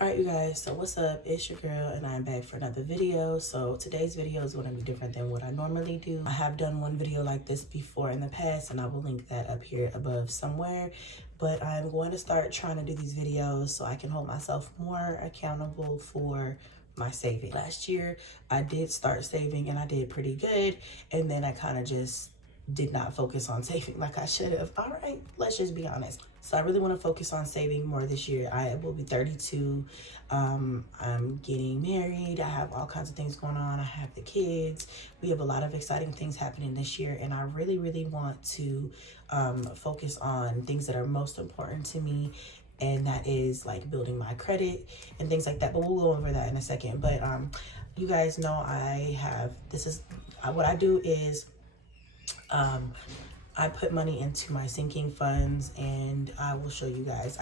Alright you guys, so what's up? It's your girl and I'm back for another video. So today's video is going to be different than what I normally do. I have done one video like this before in the past and I will link that up here above somewhere. But I'm going to start trying to do these videos so I can hold myself more accountable for my saving. Last year I did start saving and I did pretty good, and then I kind of just did not focus on saving like I should have. All right, let's just be honest. So I really want to focus on saving more this year. I will be 32. I'm getting married. I have all kinds of things going on. I have the kids. We have a lot of exciting things happening this year, and I really want to focus on things that are most important to me, and that is like building my credit and things like that. But we'll go over that in a second. But you guys know I have, what I do is I put money into my sinking funds, and I will show you guys.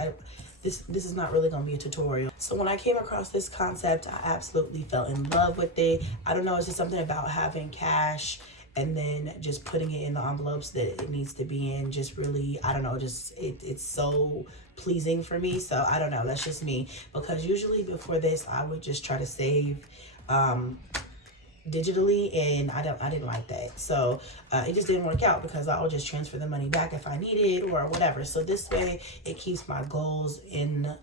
This is not really gonna be a tutorial. So when I came across this concept, I absolutely fell in love with it. I don't know, it's just something about having cash and then just putting it in the envelopes that it needs to be in. Just really, I don't know, just it's so pleasing for me. So I don't know, that's just me, because usually before this I would just try to save digitally, and I didn't like that. So it just didn't work out, because I would just transfer the money back if I need it or whatever. So this way it keeps my goals in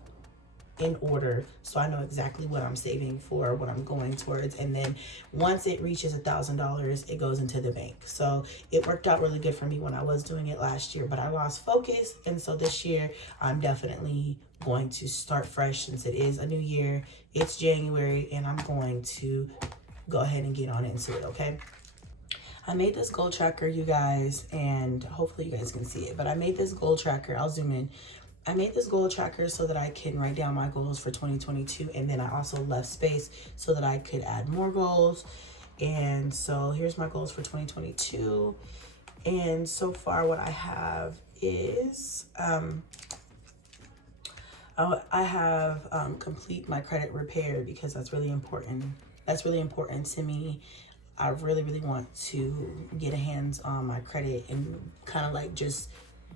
order, so I know exactly what I'm saving for, what I'm going towards, and then once it reaches $1,000 it goes into the bank. So it worked out really good for me when I was doing it last year, but I lost focus, and so this year I'm definitely going to start fresh. Since it is a new year, it's January, and I'm going to go ahead and get on into it. Okay, I made this goal tracker, you guys, and hopefully you guys can see it, but I made this goal tracker. I'll zoom in. I made this goal tracker so that I can write down my goals for 2022, and then I also left space so that I could add more goals. And so here's my goals for 2022, and so far what I have is I have complete my credit repair, because that's really important. That's really important to me. I really want to get a hands on my credit and kind of like just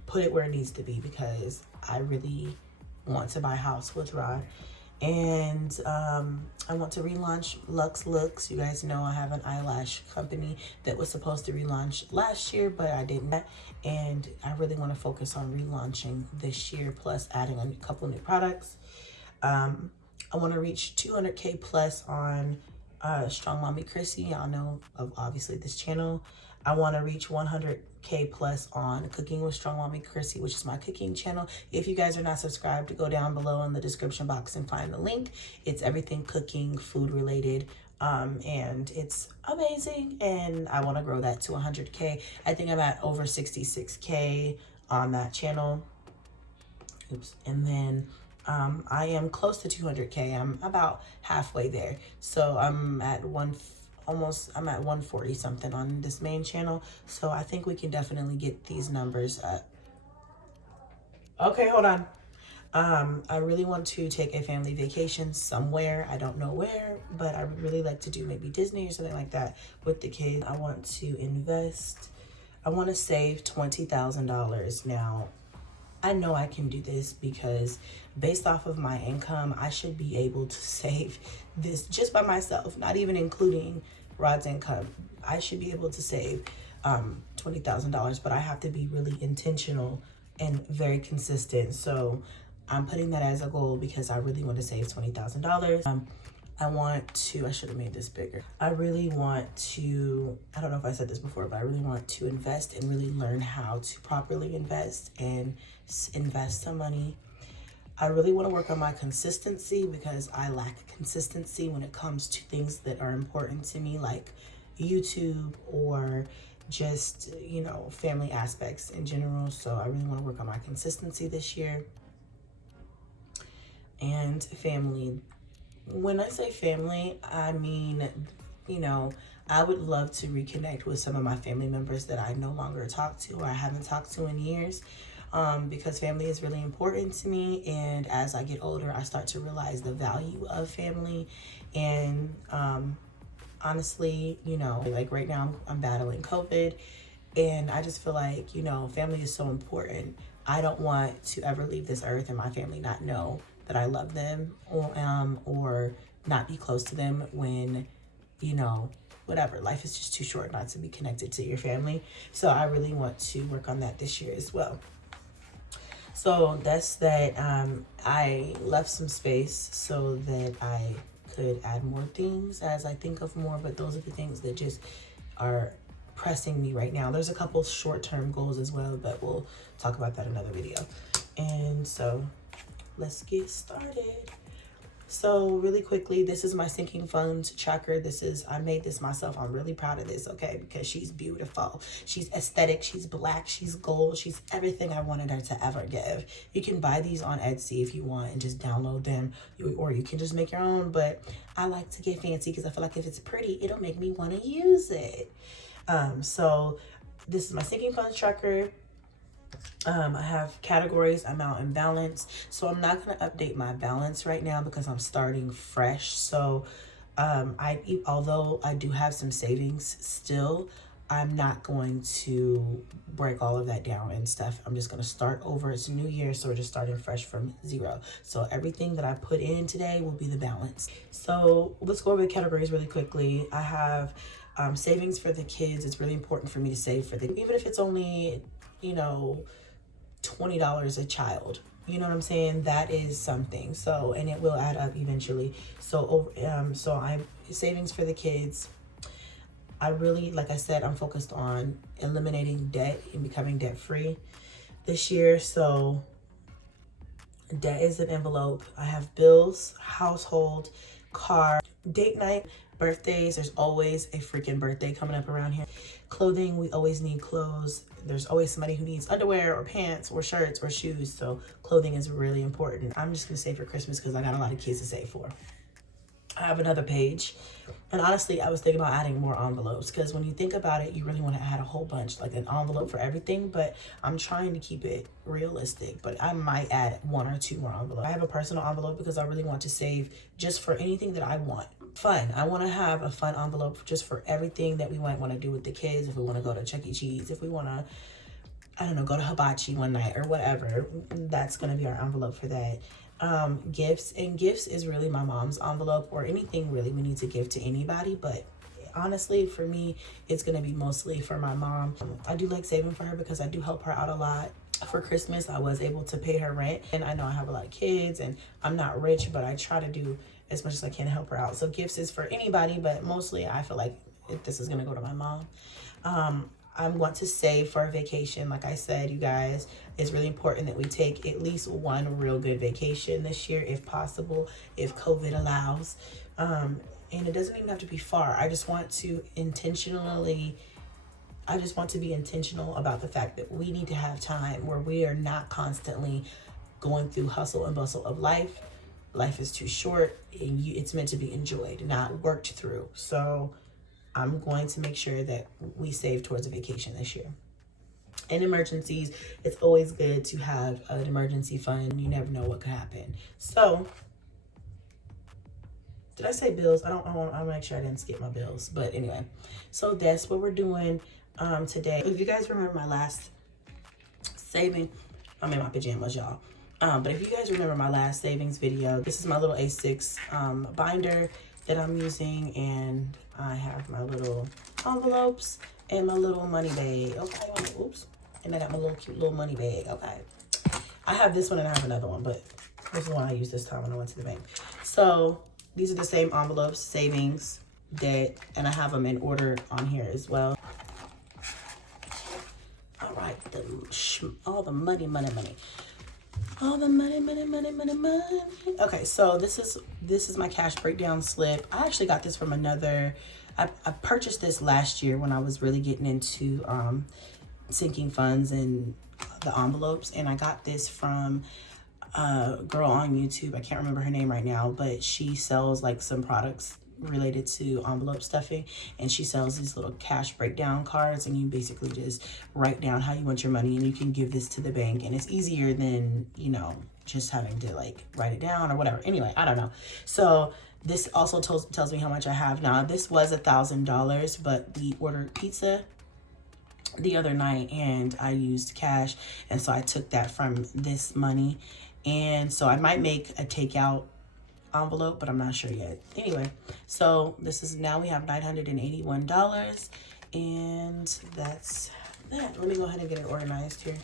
put it where it needs to be, because I really want to buy a house with Rod. And I want to relaunch Luxe Looks. You guys know I have an eyelash company that was supposed to relaunch last year, but I didn't. And I really want to focus on relaunching this year, plus adding a couple new products. I want to reach 200K plus on StrongmommyChrissy. Y'all know of obviously this channel. I want to reach 100K plus on Cooking with StrongmommyChrissy, which is my cooking channel. If you guys are not subscribed, go down below in the description box and find the link. It's everything cooking, food related, and it's amazing, and I want to grow that to 100K. I think I'm at over 66K on that channel. Oops. And then I am close to 200K. I'm about halfway there. So I'm at 140 something on this main channel. So I think we can definitely get these numbers up. Okay, hold on. I really want to take a family vacation somewhere. I don't know where, but I would really like to do maybe Disney or something like that with the kids. I want to invest. I want to save $20,000. Now, I know I can do this, because based off of my income, I should be able to save this just by myself, not even including Rod's income. I should be able to save $20,000, but I have to be really intentional and very consistent. So I'm putting that as a goal, because I really want to save $20,000. I should have made this bigger. I really want to, I don't know if I said this before, but I really want to invest and really learn how to properly invest and invest some money. I really want to work on my consistency, because I lack consistency when it comes to things that are important to me, like YouTube or just, you know, family aspects in general. So I really want to work on my consistency this year. And family. When I say family, I mean, you know, I would love to reconnect with some of my family members that I no longer talk to, or I haven't talked to in years, because family is really important to me. And as I get older, I start to realize the value of family. And honestly, you know, like right now I'm battling COVID, and I just feel like, you know, family is so important. I don't want to ever leave this earth and my family not know that I love them, or not be close to them when, you know, whatever, life is just too short not to be connected to your family. So I really want to work on that this year as well. So that's that. I left some space so that I could add more things as I think of more, but those are the things that just are pressing me right now. There's a couple short-term goals as well, but we'll talk about that in another video. And so let's get started. So really quickly, this is my sinking funds tracker. I made this myself. I'm really proud of this, okay? Because she's beautiful. She's aesthetic. She's black. She's gold. She's everything I wanted her to ever give. You can buy these on Etsy if you want and just download them, or you can just make your own. But I like to get fancy because I feel like if it's pretty, it'll make me want to use it. So this is my sinking funds tracker. I have categories, amount, and balance. So I'm not going to update my balance right now because I'm starting fresh. So although I do have some savings still, I'm not going to break all of that down and stuff. I'm just going to start over. It's a new year, so we're just starting fresh from zero. So everything that I put in today will be the balance. So let's go over the categories really quickly. I have savings for the kids. It's really important for me to save for them, even if it's only, you know, $20 a child. You know what I'm saying? That is something. So, and it will add up eventually. So, so I'm savings for the kids. I really, like I said, I'm focused on eliminating debt and becoming debt free this year. So debt is an envelope. I have bills, household, car, date night, birthdays. There's always a freaking birthday coming up around here. Clothing, we always need clothes. There's always somebody who needs underwear or pants or shirts or shoes. So clothing is really important. I'm just gonna save for Christmas because I got a lot of kids to save for. I have another page. And honestly, I was thinking about adding more envelopes because when you think about it, you really want to add a whole bunch, like an envelope for everything. But I'm trying to keep it realistic. But I might add 1 or 2 more envelopes. I have a personal envelope because I really want to save just for anything that I want. Fun. I want to have a fun envelope just for everything that we might want to do with the kids. If we want to go to Chuck E. Cheese, if we want to, I don't know, go to Hibachi one night or whatever, that's going to be our envelope for that. Gifts, and gifts is really my mom's envelope, or anything really we need to give to anybody. But honestly, for me, it's going to be mostly for my mom. I do like saving for her because I do help her out a lot. For Christmas, I was able to pay her rent, and I know I have a lot of kids and I'm not rich, but I try to do as much as I can to help her out. So gifts is for anybody, but mostly I feel like this is going to go to my mom. I want to save for a vacation. Like I said, you guys, it's really important that we take at least one real good vacation this year, if possible, if COVID allows. And it doesn't even have to be far. I just want to be intentional about the fact that we need to have time where we are not constantly going through hustle and bustle of life. Life is too short, and it's meant to be enjoyed, not worked through. So I'm going to make sure that we save towards a vacation this year. In emergencies, it's always good to have an emergency fund. You never know what could happen. So, did I say bills? I'll make sure I didn't skip my bills. But anyway, so that's what we're doing today. If you guys remember my last saving, I'm in my pajamas, y'all. But if you guys remember my last savings video, this is my little A6 binder that I'm using, and I have my little envelopes and my little money bag. Okay, oops. And I got my little cute little money bag. Okay. I have this one and I have another one, but this is the one I used this time when I went to the bank. So these are the same envelopes, savings, debt, and I have them in order on here as well. All right, all the money. All the money. Okay, so this is my cash breakdown slip. I actually got this from another, I purchased this last year when I was really getting into sinking funds and the envelopes. And I got this from a girl on YouTube. I can't remember her name right now, but she sells like some products related to envelope stuffing, and she sells these little cash breakdown cards, and you basically just write down how you want your money, and you can give this to the bank, and it's easier than, you know, just having to like write it down or whatever. Anyway, I don't know. So this also tells me how much I have now. This was $1,000, but we ordered pizza the other night and I used cash, and so I took that from this money And so I might make a takeout envelope, but I'm not sure yet. Anyway, so this is, now we have $981, and that's that. Let me go ahead and get it organized here.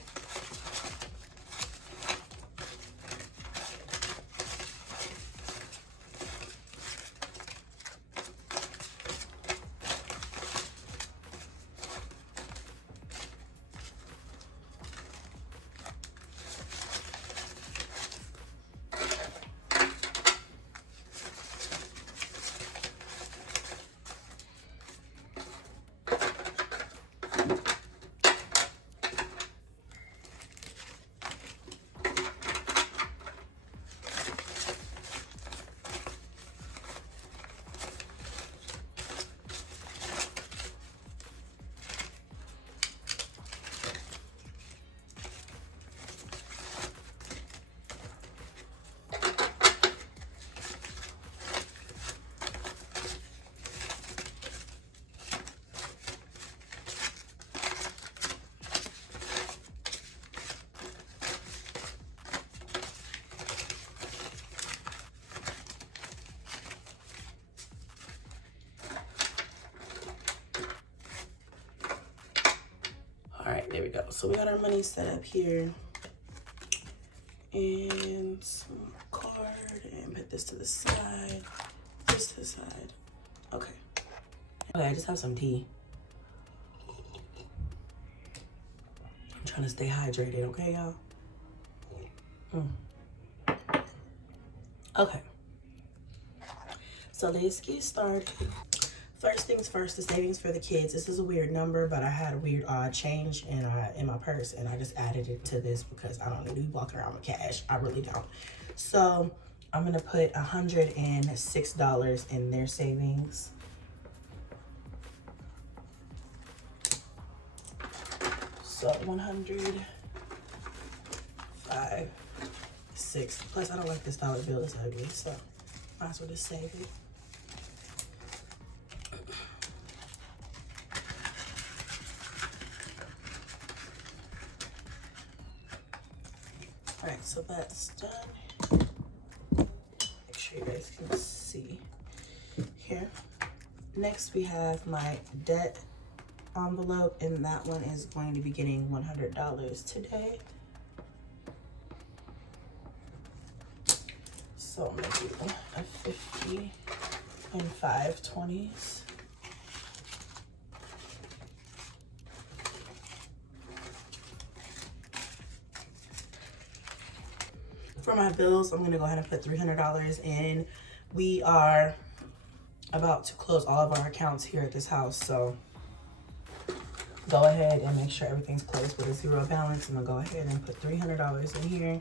All right, there we go. So we got our money set up here, and some card, and put this to the side, this to the side. Okay. Okay, I just have some tea. I'm trying to stay hydrated, okay, y'all? Okay. So let's get started. First things first, the savings for the kids. This is a weird number, but I had a weird odd change in my purse, and I just added it to this because I don't need to be walking around with cash. I really don't. So I'm gonna put $106 in their savings. So 100, 5, 6. Plus, I don't like this dollar bill. It's ugly, so might as well just save it. All right, so that's done. Make sure you guys can see here. Next, we have my debt envelope, and that one is going to be getting $100 today. So I'm gonna do a 50 and 5 20s. For my bills, I'm gonna go ahead and put $300 in. We are about to close all of our accounts here at this house, so go ahead and make sure everything's closed with a zero balance. I'm gonna go ahead and put $300 in here.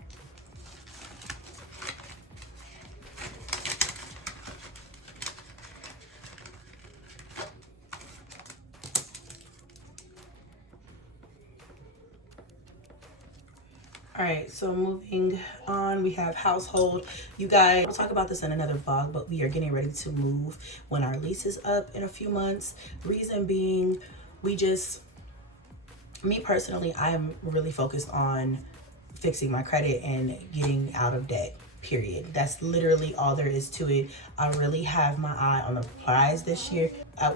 All right, so moving on, we have household. You guys, I'll talk about this in another vlog, but we are getting ready to move when our lease is up in a few months. Reason being, me personally, I am really focused on fixing my credit and getting out of debt, period. That's literally all there is to it. I really have my eye on the prize this year.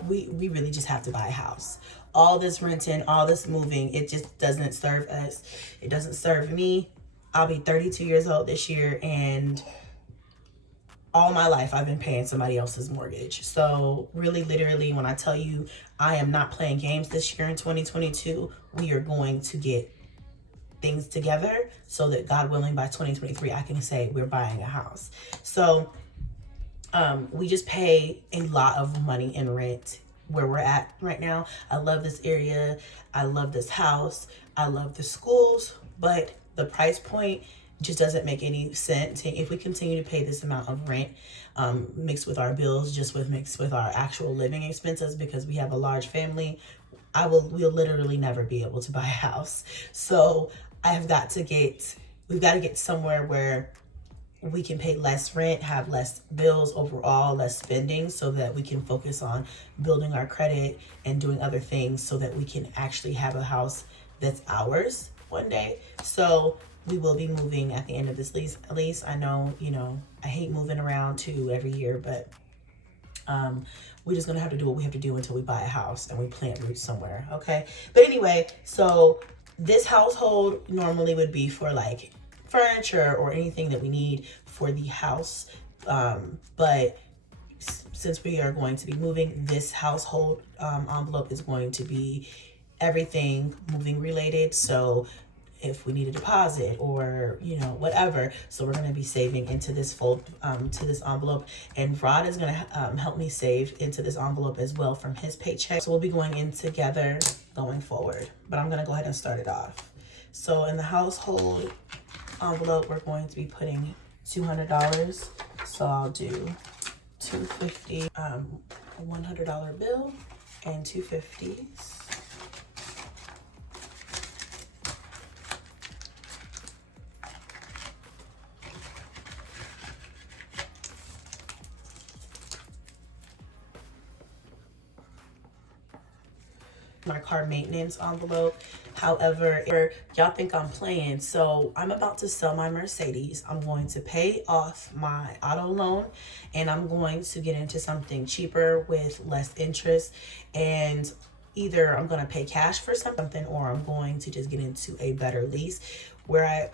We really just have to buy a house. All this renting, all this moving, it just doesn't serve us. It doesn't serve me. I'll be 32 years old this year, and all my life I've been paying somebody else's mortgage. So really, literally, when I tell you I am not playing games this year in 2022, we are going to get things together so that, God willing, by 2023, I can say we're buying a house. So we just pay a lot of money in rent where we're at right now. I love this area. I love this house. I love the schools, but the price point just doesn't make any sense. If we continue to pay this amount of rent, mixed with our bills, mixed with our actual living expenses, because we have a large family, we'll literally never be able to buy a house. So we've got to get somewhere where we can pay less rent, have less bills overall, less spending, so that we can focus on building our credit and doing other things so that we can actually have a house that's ours one day. So we will be moving at the end of this lease. At least I know, you know, I hate moving around too every year, but we're just gonna have to do what we have to do until we buy a house and we plant roots somewhere. Okay, but anyway, so this household normally would be for like furniture or anything that we need for the house, but since we are going to be moving, this household envelope is going to be everything moving related. So if we need a deposit or, you know, whatever, so we're going to be saving into this fold, to this envelope, and Rod is going to help me save into this envelope as well from his paycheck. So we'll be going in together going forward, but I'm going to go ahead and start it off. So in the household envelope, we're going to be putting $200. So I'll do $250, a $100 bill and $250s. My car maintenance envelope. However, y'all think I'm playing, so I'm about to sell my Mercedes. I'm going to pay off my auto loan and I'm going to get into something cheaper with less interest, and either I'm going to pay cash for something or I'm going to just get into a better lease. Where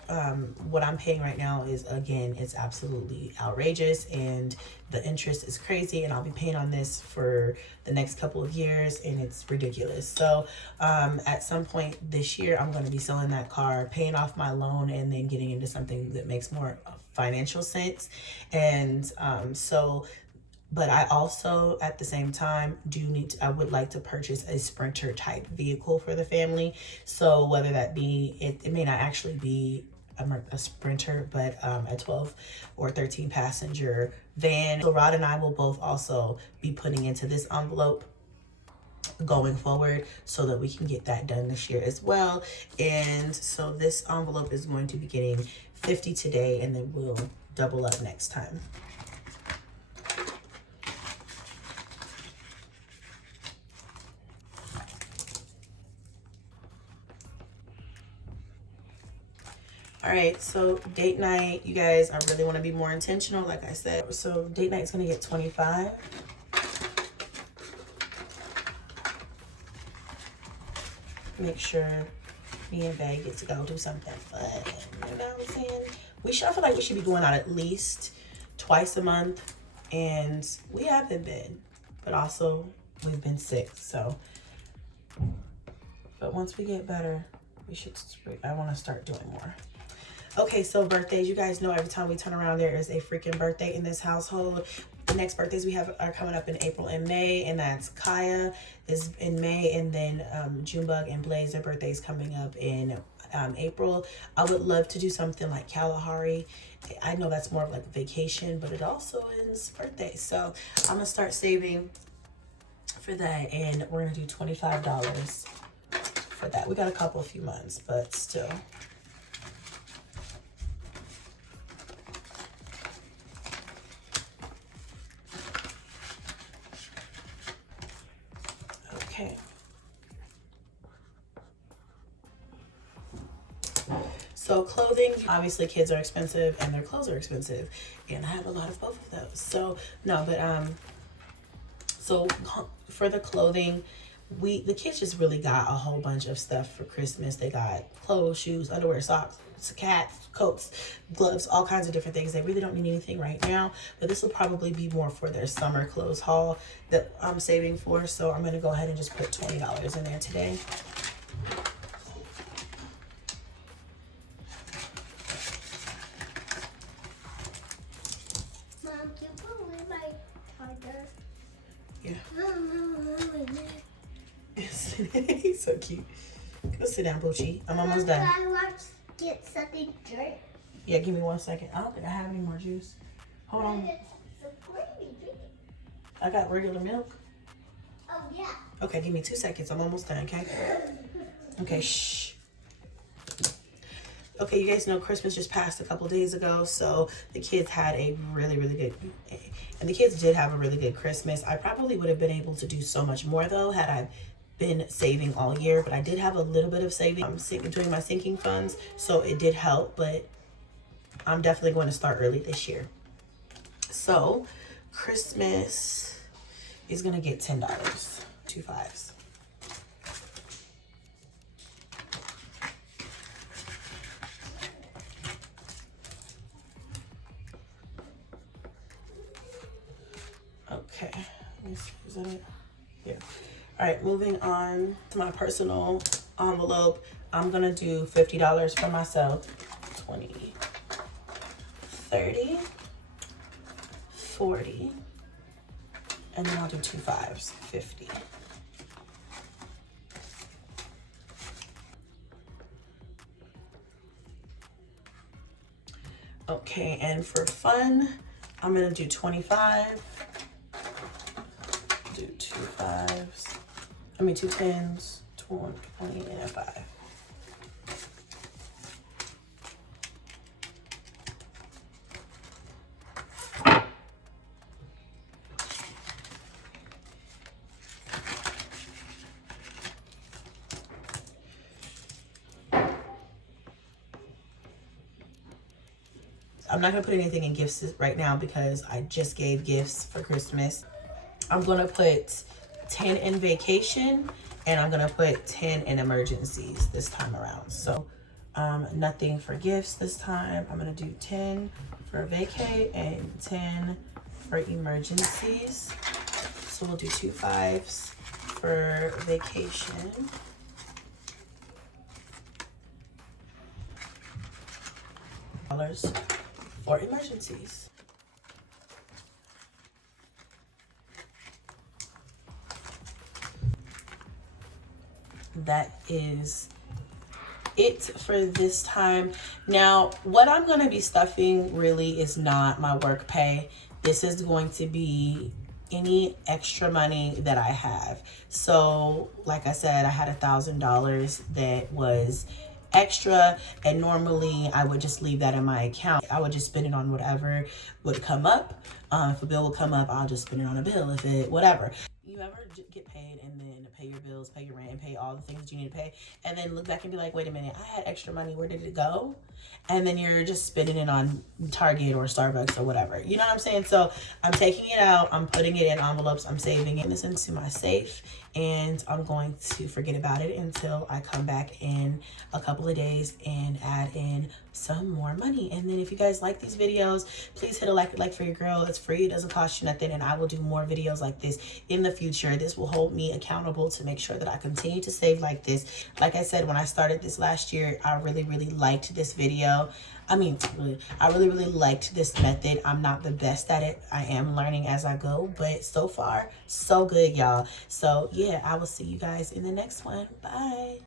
what I'm paying right now is, again, it's absolutely outrageous and the interest is crazy, and I'll be paying on this for the next couple of years and it's ridiculous. So at some point this year, I'm going to be selling that car, paying off my loan, and then getting into something that makes more financial sense. And but I also, at the same time, I would like to purchase a Sprinter type vehicle for the family. So whether that be, it may not actually be a Sprinter, but a 12 or 13 passenger van. So Rod and I will both also be putting into this envelope going forward so that we can get that done this year as well. And so this envelope is going to be getting $50 today, and then we'll double up next time. All right, so date night, you guys, I really want to be more intentional, like I said. So date night is going to get 25. Make sure me and Bay get to go do something fun. You know what I'm saying? I feel like we should be going out at least twice a month, and we haven't been, but also we've been sick. So, but once we get better, I want to start doing more. Okay, so birthdays. You guys know every time we turn around, there is a freaking birthday in this household. The next birthdays we have are coming up in April and May, and that's Kaya is in May, and then Junebug and Blaze, their birthdays coming up in April. I would love to do something like Kalahari. I know that's more of like a vacation, but it also is birthday. So I'm gonna start saving for that, and we're gonna do $25 for that. We got a few months, but still. Okay. So clothing, obviously kids are expensive and their clothes are expensive, and I have a lot of both of those. So no, but so for the clothing, the kids just really got a whole bunch of stuff for Christmas. They got clothes, shoes, underwear, socks, cats, coats, gloves, all kinds of different things. They really don't need anything right now, but this will probably be more for their summer clothes haul that I'm saving for. So I'm gonna go ahead and just put $20 in there today. Mom, can you put away my charger? Yeah. He's so cute. Go sit down, Poochie. I'm almost done. I want to get something drink. Yeah, give me 1 second. I don't think I have any more juice. Hold on. I got regular milk. Oh, yeah. Okay, give me 2 seconds. I'm almost done, okay? Okay, shh. Okay, you guys know Christmas just passed a couple days ago, so the kids had a really good, and the kids did have a really good Christmas. I probably would have been able to do so much more though had I been saving all year, but I did have a little bit of saving. I'm doing my sinking funds, so it did help, but I'm definitely going to start early this year. So Christmas is gonna get $10, 2 5s. Okay, is that it? Yeah. All right, moving on to my personal envelope. I'm gonna do $50 for myself. 20, 30, 40, and then I'll do 2 5s, 50. Okay, and for fun, I'm gonna do 25, do 2 5s, 2 10s, 20, and a 5. I'm not gonna put anything in gifts right now because I just gave gifts for Christmas. I'm gonna put 10 in vacation, and I'm gonna put 10 in emergencies this time around. So nothing for gifts this time. I'm gonna do 10 for vacay and 10 for emergencies. So we'll do 2 5s for vacation. $1 for emergencies. That is it for this time. Now, what I'm going to be stuffing really is not my work pay. This is going to be any extra money that I have. So, like I said, I had $1,000 that was extra, and normally I would just leave that in my account. I would just spend it on whatever would come up. If a bill would come up, I'll just spend it on a bill. If it, whatever. You ever get paid and then pay your bills, pay your rent, and pay all the things that you need to pay, and then look back and be like, wait a minute, I had extra money, where did it go? And then you're just spending it on Target or Starbucks or whatever. You know what I'm saying? So I'm taking it out, I'm putting it in envelopes, I'm saving it, this into my safe, and I'm going to forget about it until I come back in a couple of days and add in some more money. And then if you guys like these videos, please hit a like for your girl. It's free, it doesn't cost you nothing, and I will do more videos like this in the future. This will hold me accountable to make sure that I continue to save like this. Like I said, when I started this last year, I really liked this video. I really liked this method. I'm not the best at it. I am learning as I go, but so far, so good, y'all. So yeah, I will see you guys in the next one. Bye.